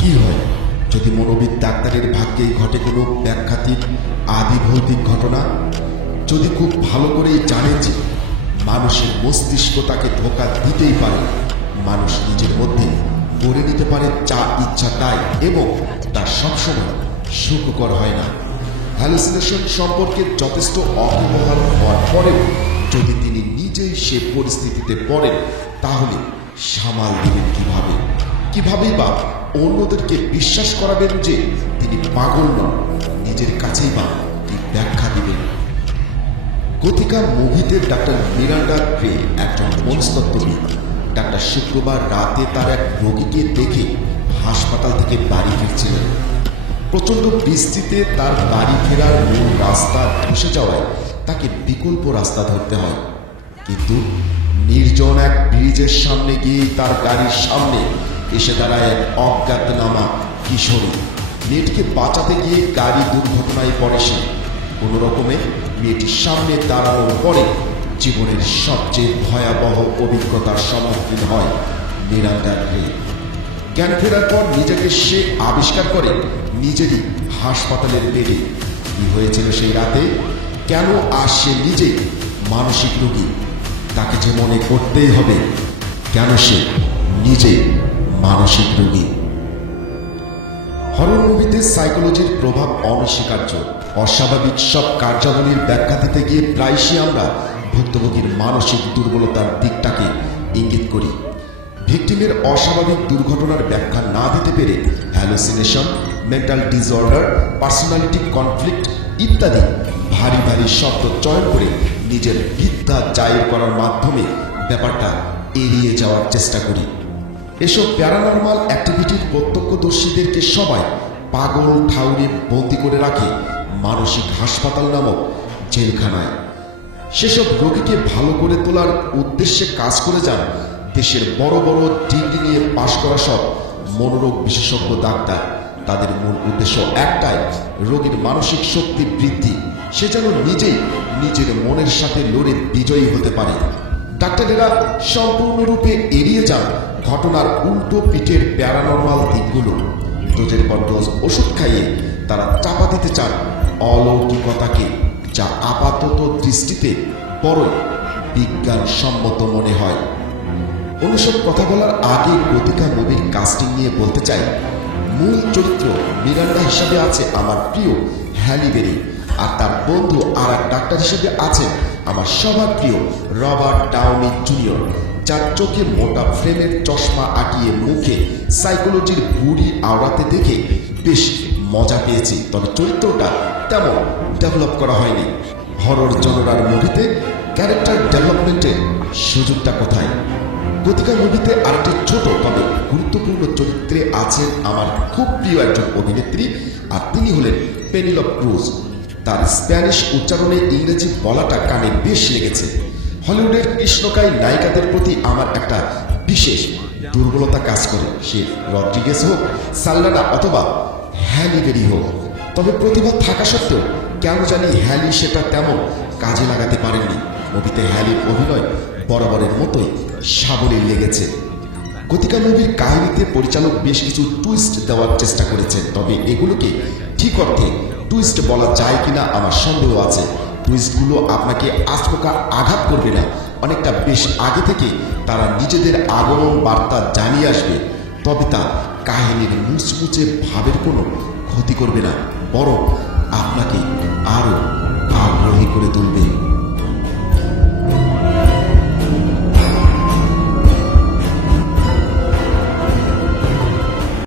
কি হয় যদি মনোবিদ ডাক্তারের ভাগ্যেই ঘটে কোনো ব্যাখ্যাতীত আদি ভৌতিক ঘটনা? যদি খুব ভালো করেই জানে যে মানুষের মস্তিষ্ক তাকে ধোঁকা দিতেই পারে, মানুষ নিজের মধ্যে করে নিতে পারে যা ইচ্ছা তাই, এবং তা সবসময় সুখকর হয় না। হ্যালুসিনেশন সম্পর্কে যথেষ্ট অপব্যবহার হওয়ার পরেও যদি তিনি নিজেই সে পরিস্থিতিতে পড়েন, তাহলে সামাল দিবেন কিভাবে? কিভাবেই বা অন্যদেরকে বিশ্বাস করাবেন যে তিনি পাগল নন? নিজের কাছেই বা কি ব্যাখ্যা দিবেন? গতিকা মুভিতে ডাক্তার মিরান্ডা গ্রে একজন মনস্তত্ত্ববিদ। ডাক্তার শুক্রবার রাতে তার এক রোগীকে দেখে হাসপাতাল থেকে বাড়ি ফিরছিলেন। প্রচন্ড বৃষ্টিতে তার বাড়ি ফেরার মূল রাস্তা ধসে যাওয়ায় তাকে বিকল্প রাস্তা ধরতে হয়। কিন্তু নির্জন এক ব্রিজের সামনে গিয়ে তার গাড়ির সামনে এসে দাঁড়ায় এক অজ্ঞাতনামা কিশোরী। মেয়েটিকে বাঁচাতে গিয়ে গাড়ি দুর্ঘটনায় পড়ে সে। কোনো রকমে মেয়েটির সামনে দাঁড়ানোর পরে জীবনের সবচেয়ে ভয়াবহ অভিজ্ঞতার সম্মুখীন হয় মিরান্ডা গ্রে। জ্ঞান ফেরার পর নিজেকে সে আবিষ্কার করে নিজেরই হাসপাতালের বেডে। কি হয়েছিল সেই রাতে? কেন আর সে নিজেই মানসিক রোগী? তাকে যে মনে করতেই হবে কেন সে নিজে মানসিক রোগী। হরর মুভিতে সাইকোলজির প্রভাব অনস্বীকার্য। অস্বাভাবিক সব কার্যাবলীর ব্যাখ্যা দিতে গিয়ে প্রায়শই আমরা ভুক্তভোগীর মানসিক দুর্বলতার দিকটাকে ইঙ্গিত করি। ভিকটিমের অস্বাভাবিক দুর্ঘটনার ব্যাখ্যা না দিতে পেরে hallucination, mental disorder, personality conflict ইত্যাদি ভারী ভারী শব্দ চয়ন করে নিজের বিদ্যা জাহির করার মাধ্যমে ব্যাপারটা এড়িয়ে যাওয়ার চেষ্টা করি। এসব প্যারানরমাল অ্যাক্টিভিটির প্রত্যক্ষদর্শীদেরকে সবাই পাগল ঠাউরে বন্দি করে রাখে মানসিক হাসপাতাল নামক জেলখানায়। সেসব রোগীকে ভালো করে তোলার উদ্দেশ্যে কাজ করে যান দেশের বড় বড় ডিগ্রি নিয়ে পাশ করা সব মনোরোগ বিশেষজ্ঞ ডাক্তার। তাদের মূল উদ্দেশ্য একটাই, রোগীর মানসিক শক্তি বৃদ্ধি। সে যেন নিজেই নিজের মনের সাথে লড়ে বিজয়ী হতে পারে। ডাক্তারেরা সম্পূর্ণরূপে এড়িয়ে যান ঘটনার উল্টো পিঠের প্যারানরমাল দিকগুলো। ডোজের পর ডোজ ওষুধ খাইয়ে তারা চাপা দিতে চান অলৌকিকতাকে, যা আপাতত দৃষ্টিতে বড়ই বিজ্ঞানসম্মত মনে হয়। অনুসব কথা বলার আগে গতিকা মুভির কাস্টিং নিয়ে বলতে চাই, মূল চরিত্র মিরান্ডা হিসাবে আছে আমার প্রিয় হ্যালি বেরি, আর তার বন্ধু আর এক ডাক্তার হিসেবে আছেন আমার সবার প্রিয় রবার্ট ডাউনি জুনিয়র, যার চোখে মোটা ফ্রেমের চশমা আঁকিয়ে মুখে সাইকোলজির বুড়ি আওড়াতে দেখে বেশ মজা পেয়েছি। তবে চরিত্রটা তেমন ডেভেলপ করা হয়নি। হরর জনরার মুভিতে ক্যারেক্টার ডেভেলপমেন্টের সুযোগটা কোথায়? গতিকা মুভিতে আরেকটি ছোট তবে গুরুত্বপূর্ণ চরিত্রে আছেন আমার খুব প্রিয় একজন অভিনেত্রী, আর তিনি হলেন পেনিলপ ক্রুজ। তার স্প্যানিশ উচ্চারণে ইংরেজি বলাটা কানে বেশ লেগেছে। হলিউডের কৃষ্ণকায় নায়িকাদের প্রতি আমার একটা বিশেষ দুর্বলতা কাজ করে, সে রদ্রিগেজ হোক, সালডানা অথবা হ্যালি বেরি হোক। তবে প্রতিভা থাকা সত্ত্বেও কেন জানি হ্যালি সেটা তেমন কাজে লাগাতে পারেননি। মুভিতে হ্যালির অভিনয় বরাবরের মতোই সাবলীল লেগেছে। গতিকা মুভির কাহিনীতে পরিচালক বেশ কিছু টুইস্ট দেওয়ার চেষ্টা করেছেন, তবে এগুলোকে ঠিক অর্থে টুইস্ট বলা যায় কিনা আমার সন্দেহ আছে। টুইস্টগুলো আপনাকে আচমকা আঘাত করবে না, অনেকটা বেশ আগে থেকে তারা নিজেদের আগমন বার্তা জানিয়ে আসবে। তবে তা কাহিনীর মুচমুচে ভাবের কোনো ক্ষতি করবে না, বরং আপনাকে আরো আগ্রহী করে তুলবে।